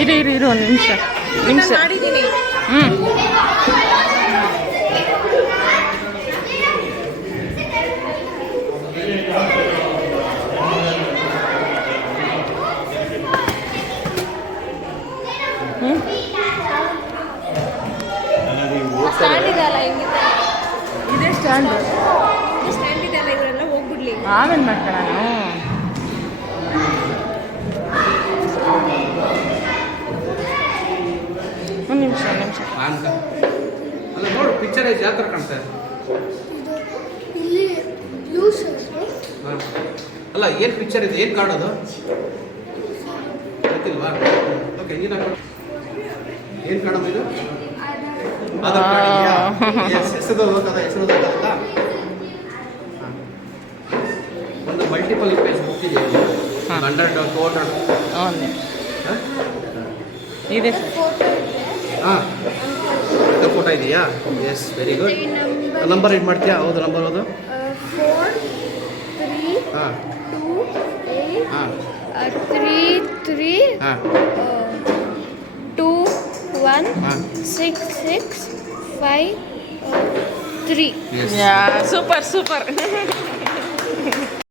ಇರು ಒಂದು ನಿಮಿಷ ಮಾಡಿದ್ದೀನಿ. ಹ್ಞೂ ಸ್ಟ್ಯಾಂಡ್ ಇದೆ ಅಲ್ಲ, ಹೆಂಗಿದೆ ಇದೇ ಸ್ಟ್ಯಾಂಡು. ಸ್ಟ್ಯಾಂಡ್ ಇದೆ ಅಲ್ಲ, ಇವರೆಲ್ಲ ಹೋಗ್ಬಿಡ್ಲಿ. ಆಮೇಲೆ ಮಾಡ್ತಾಳ ನಾನು. ಒಂದು ನಿಮಿಷ ಅಲ್ಲ ನೋಡು ಪಿಕ್ಚರ್ ಐತೆ ಯಾವ ಥರ ಕಾಣ್ತಾ ಇದೆ? ಇಲ್ಲಿ ಬ್ಲೂ ಶರ್ಟ್ ಹಾಂ ಅಲ್ಲ ಏನು ಪಿಕ್ಚರ್ ಇದೆ, ಏನು ಕಾಣೋದು ಗೊತ್ತಿಲ್ವಾ? ಓಕೆ ಏನು ಕಾಣೋದು ಇದು? ಆಧಾರ್ ಕಾರ್ಡ್ ಇದೆಯಾ? ಹೆಸರು ಹೋಗೋದ ಹೆಸರು ಹೋಗೋದಲ್ಲ. ಒಂದು ಮಲ್ಟಿಪಲ್ ಪೇಜ್ ಬುಕ್ ಇದೆ, 100 200. ಒಂದು ನಿಮಿಷ ಇದೆ ಸರ್. ಫೋಟೋ ಇದೆ. ಹಾಂ ಇದು ಫೋಟೋ ಇದೆಯಾ? Yes very good. ನಂಬರ್ ಇದು ಮಾಡ್ತೀಯಾ? ಹೌದು ನಂಬರ್ ಹೌದು. 4 3 ಹಾಂ 2 8 ಹಾಂ 3 3 ಹಾಂ 2 1 ಹಾಂ 6 6 5 3. Yes super